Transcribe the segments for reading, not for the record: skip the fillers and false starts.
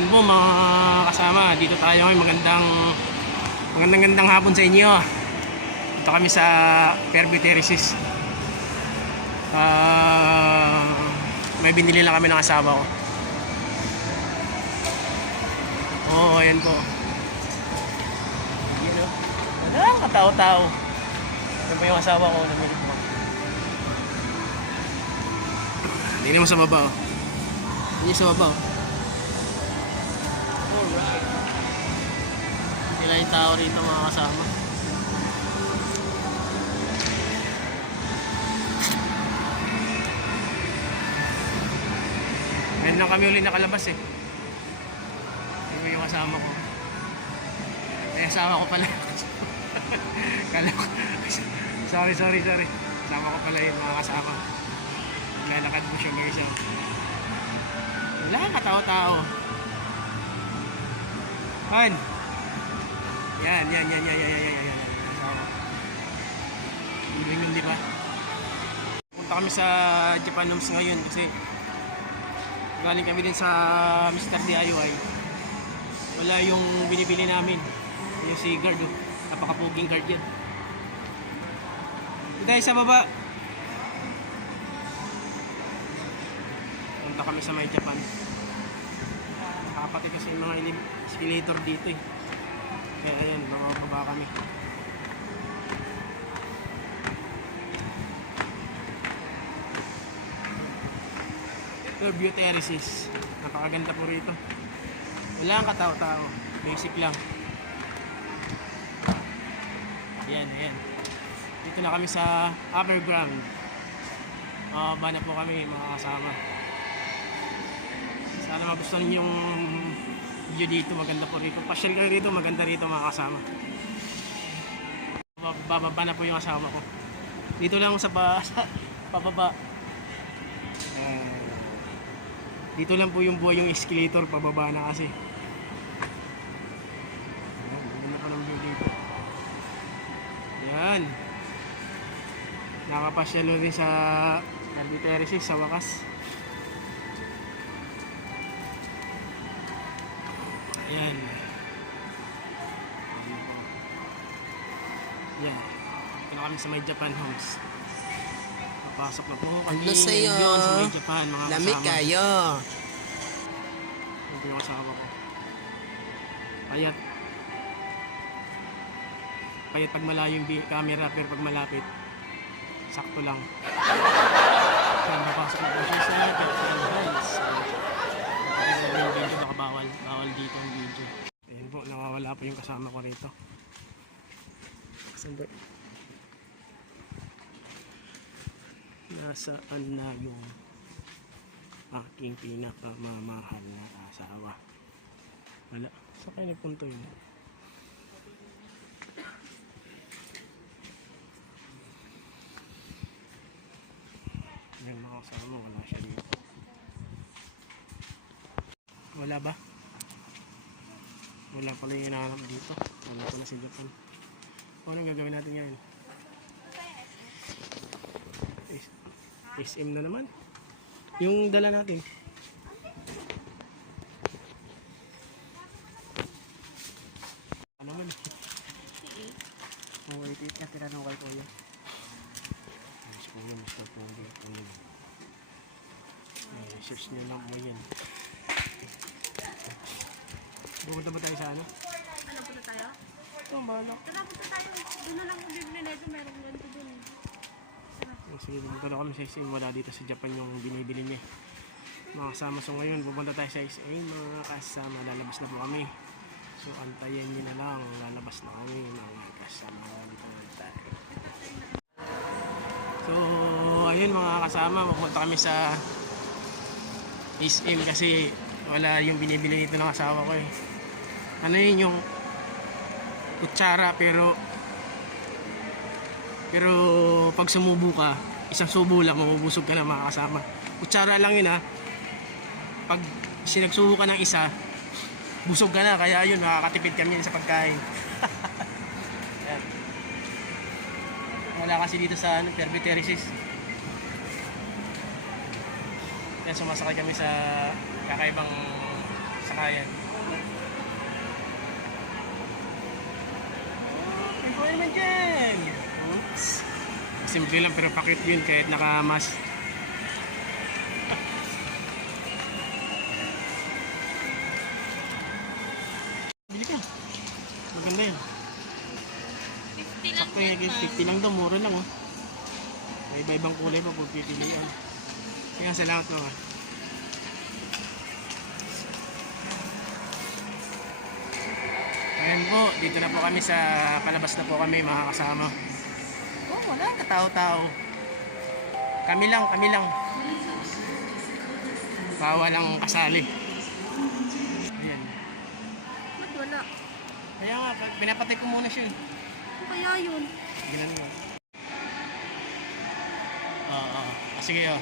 Yan po mga kasama, dito tayo ngayon. Magandang hapon sa inyo. Dito kami sa Fairview Terraces. May binili lang kami ng asawa ko. Oo, ayan po. Yan o. Wala, katao-tao. Yan po yung asawa ko. Namili po. Hindi naman sa baba o. Hindi sa baba o. Alright. Sila yung tao rito mga kasama. Ngayon lang kami ulit nakalabas eh. Ito yung kasama ko. Ay, asawa ko pala. Kala ko. Sorry. Kasama ko pala yung mga kasama. Naglalakad mo siya guys. Wala, katao-tao. Han. Yan. Yun, di ba? Punta kami sa Japan Homes ngayon kasi galing kami din sa Mr. DIY. Wala yung binibili namin. Yung si guard, oh. Napakapuging guard yan. Dahil sa baba. Punta kami sa may Japan. Nakapati kasi yung mga escalator dito eh. Kaya ayan, mababa kami. Fairview Terraces. Napakaganda po rito. Wala ang katao-tao. Basic lang. Ayan. Dito na kami sa upper ground. Ba na po kami mga kasama. Sana magustuhan yung view dito. Maganda po rito. Pasyal kayo rito. Maganda rito mga kasama. Bababa na po yung asawa ko. Dito lang sa pababa. Dito lang po yung buhay yung escalator. Pababa na kasi. Maganda pa ng view dito. Yan. Nakapasyalo rin sa Fairview Terraces sa wakas. Ayan. Yan. Ito na kami sa may Japan Homes. Papasok na po. Ano sa'yo? Sa may Japan, mga kasama. Lamig kayo. Ito yung kasama ko. Payat pag malayo yung camera, pero pag malapit sakto lang. Yan, papasok na po siya sa Japan Homes. Yung video baka bawal dito ang video. Ayan po, nawawala po yung kasama ko rito. Saan ba? Nasaan na yung aking pinakamamahal na asawa? Wala. Saan kayo nagpunto yun? Yan mga kasama, wala siya dito. Wala ba? Wala pala yung hinahanap dito. Wala pala si Japan. Ano yung gagawin natin ngayon? SM na naman. Yung dala natin. Ano man? Oh, wait. Natira ng kay Kuya. Mr. Puli. Search nyo lang mo yan. Pupunta ba tayo sa ano? Ano punta tayo? Ito, bahala. Tara, punta tayo. Doon na lang kung bibili na ito. Meron ganito dun. Sige, pumunta na kami sa SM. Wala dito sa Japan yung binibili niya. Mga kasama. So ngayon, pupunta tayo sa SM. Mga kasama, lalabas na po kami. So antayin nyo na lang. Lalabas na kami mga kasama. So ayun mga kasama, pupunta kami sa SM kasi wala yung binibili nito ng asawa ko eh. Ano yun yung kutsara pero pag sumubo ka, isang subo lang mabubusog ka na mga kasama. Kutsara lang yun ha. Pag sinagsubo ka ng isa, busog ka na, kaya yun nakakatipid kami sa pagkain. Yan. Wala kasi dito sa Fairview Terraces. Yan, sumasakay kami sa kakaibang Ayan. Ikaw naman dyan. Oops. Simple lang pero pakit yun kahit naka-mask. Bili ka. Maganda yun. 50 lang Sakto yun. 50 lang daw. Mura lang oh. May iba-ibang kulay pa kung pipilian. Kaya salamat mo ah. Ayan po, dito na po kami sa palabas na po kami mga kasama. Oh, wala katao-tao. Kami lang, kami lang. Bawal ang kasali. Ayan. Ba't wala? Kaya nga, pinapatay ko muna siya. Ano kaya yun? Ginan mo. Oo. Sige oh.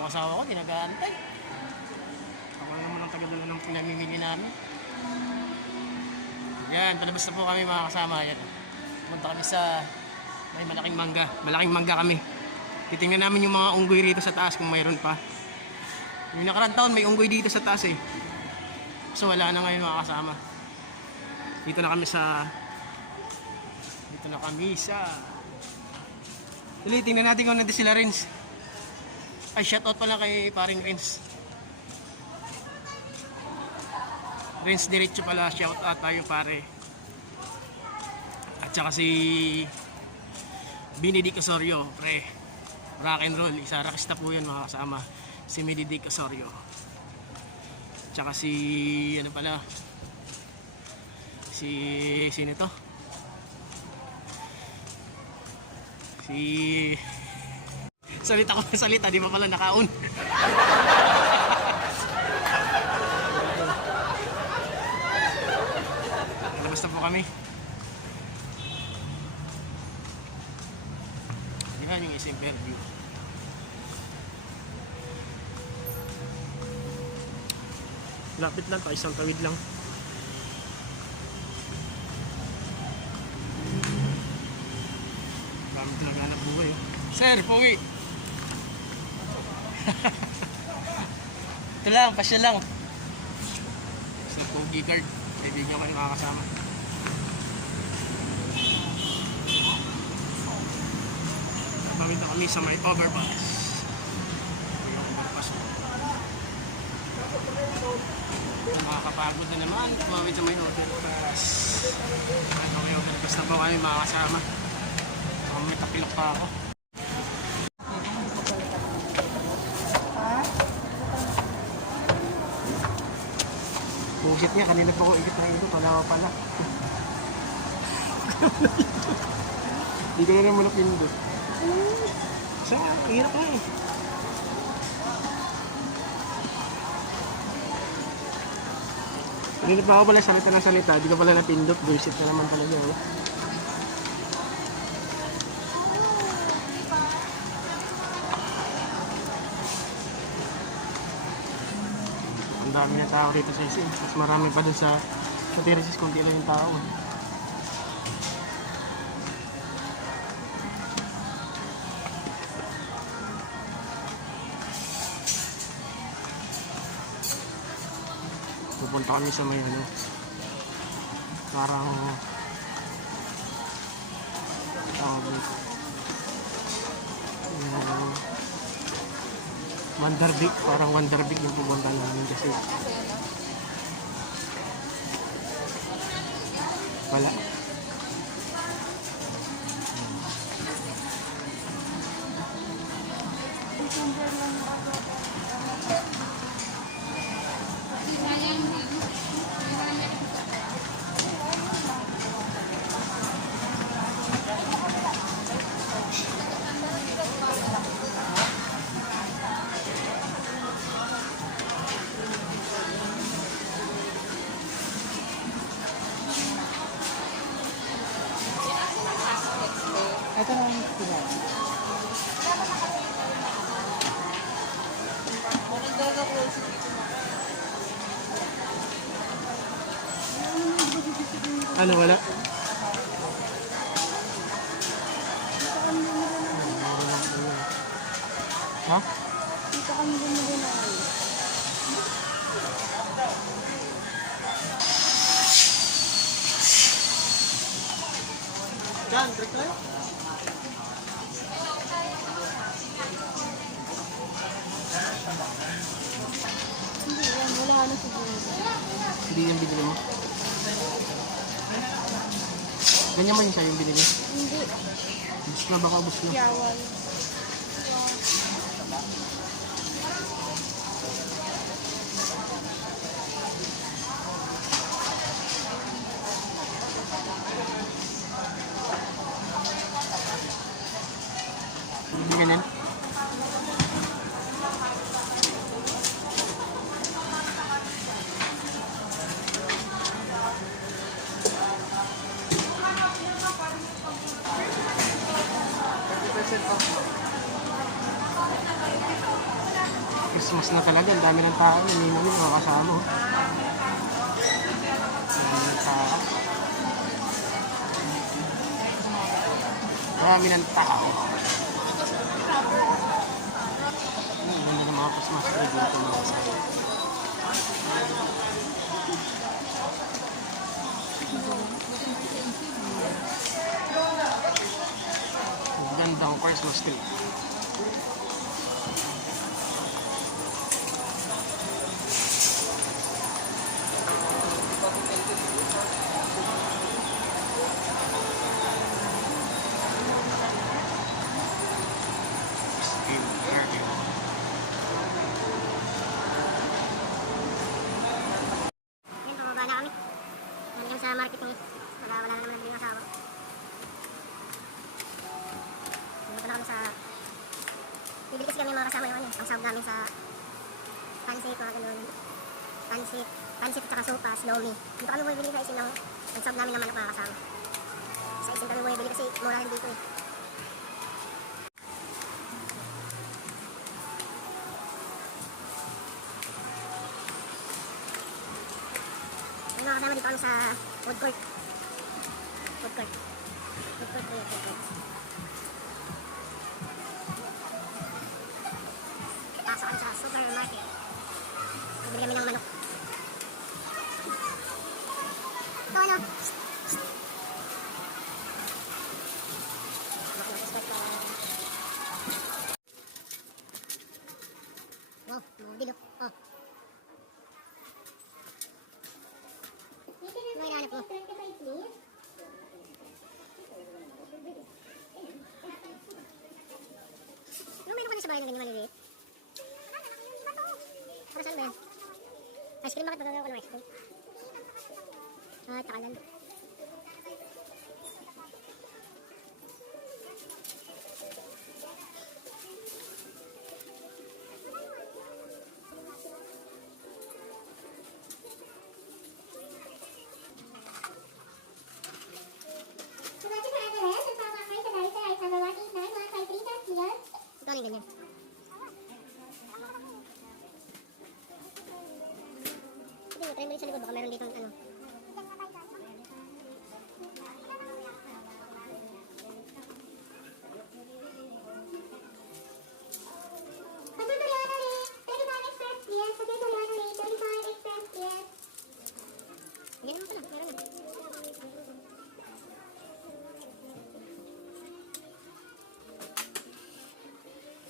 Yung asawa ko, tinag-aantay. Ako na naman ang taga-dala ng pinamimili namin. Yan, palabas na po kami mga kasama. Yan. Pumunta kami sa may malaking mangga. Malaking mangga kami. Titingnan namin yung mga unggoy rito sa taas kung mayroon pa. Yung nakarang taon may unggoy dito sa taas eh. So wala na ngayon mga kasama. Dito na kami sa Tuloy, tingnan natin kung nandito sila Renz. Ay, shoutout pala kay paring Renz. Renz diretso pala, shoutout tayo pare. At saka si Benedict Osorio, pre. Rock and roll, isa rockista po yun mga kasama. Si Benedict Osorio. At saka si, ano pala, sino to? Salita ko ng salita, di ba pala nakaon? Labas na po kami. Yan yung SM Fairview. Lapit lang, isang tawid lang. Dami naghanap buhay. Sir, Pogi! Ito lang, pasya lang. Sa Pogi Guard, kaibigan ko yung makakasama. Napamit na kami sa may overpass. Yung overpass. Nakakapagod na naman. Kumamit sa may overpass. Ano may overpass na po kami makakasama. May tapilok pa ako. Bullshit niya, kanina pa ko ikit na ito, pala pala. Hindi ko na rin muna pindot. Sa, hirap na eh. Kanina pa ako pala salita ng salita, hindi ko pala napindot, bullshit na naman talaga eh. Ang dami na tao rito sa SM. Mas marami pa dun sa Terraces kung di lang yung tao. Pupunta kami sa may ano. Parang Wonderbig, parang Wonderbig yung pupunta namin kasi wala. Ito na yung sila. Ano, wala? Ha? Dito kami bumili na ngayon. Diyan, break tayo. Hindi yan, wala na siguro. Hindi yung binili mo? Ganyan man yung sa'yo yung binili? Hindi. Bus na, baka bus na. Yawan. Hindi ganyan. Christmas na talaga, ang dami ng tao, hindi namin mga kasama. Oh. Dami ng tao. Marami ng tao. Ang ganda ng mga Christmas tree dito mga kasama. Ang ganda ng Christmas tree. Yun, pababa na kami. Nandun sa market ni wala na naman nabili ng asawa. Nandun na kami sa... Bibili kasi kami mga kasama yung ano, ang sahog namin sa pansit, mga ganun. Pansit at saka sopas, lomi. Dito kami bumibili sa isin ng ang sahog namin ng manok mga kasama. Sa isin kami bumibili kasi mura rin dito eh. Yung mga kasama dito kami sa food court. Food court. Food court po yun, food court. Pasok kami sa supermarket. Bibili kami ng manok. Ito ano? Wow, mabilo. Oh. Ano hinahanap mo? Ano meron ka na sa bahay na ganyan maliliit? Para saan ba yan? Ice cream, bakit magagawa ko ng ice cream? Ah, takalan. Ito ano yung ganyan? Hindi mo, try mo rin sa likod. Baka meron dito ano. Yan naman pala, meron na.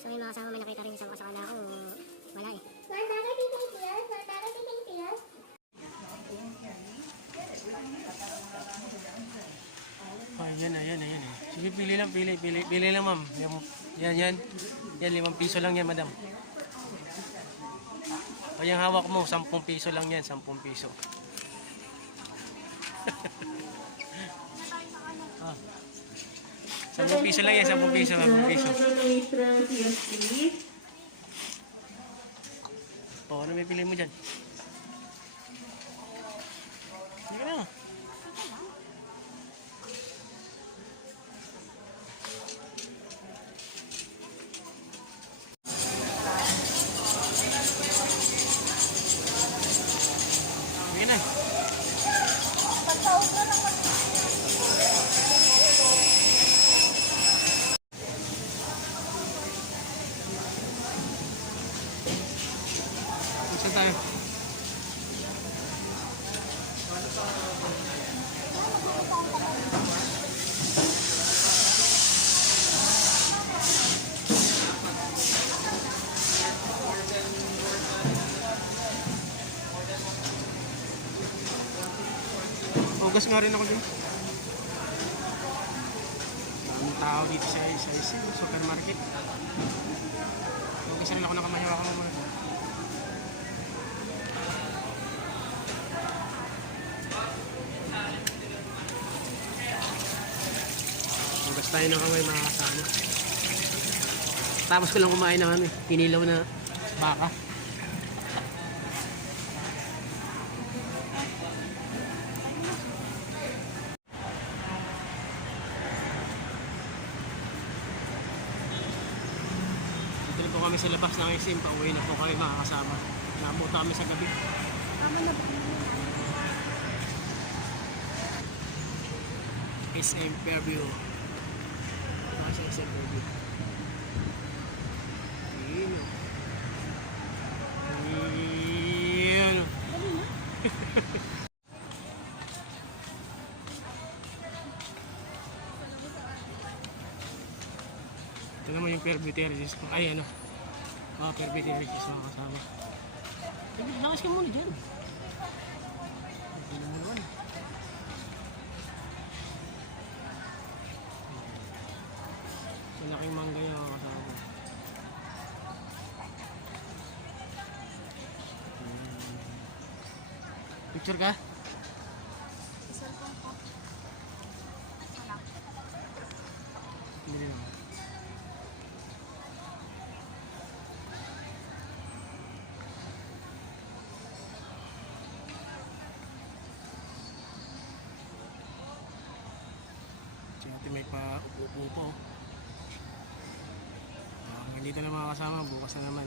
So yung mga kasama may nakita rin isang kasama ako, wala eh. Oh, yan na, yan na, yan na. Sige, pili lang, pili lang ma'am. Yan, 5 piso lang yan, madam. O yung hawak mo, 10 piso lang yan, 10 piso. Ah. 10 piso lang yan, 10 piso, 10 piso. O, ano may pili mo dyan? Sige na. Sige na. tayo. Hugas nga rin ako din. Daming tao dito sa supermarket. Hugas rin ako ng kamay. Hawakan mo muna. Hugas tayo ng kamay mga kasama. Tapos ko lang kumain ng kinilaw na baka. Dito po kami sa labas ng SM. Pauwi na po kami mga kasama. Nabuta kami sa gabi. Tama na ba? SM Fairview. Ito kasi SM Fairview. Yun o. Yun o. Ito naman yung Fairview Terraces. Ay ano. Fairview Terraces mga kasama. Lakas ka muna dyan. Ito naman naman. Malaking mangga yung mga kasama. Picture ka? Cellphone ko. Bili lang. Si ate may pa-upo-upo. Hindi na mga kasama, bukas na naman.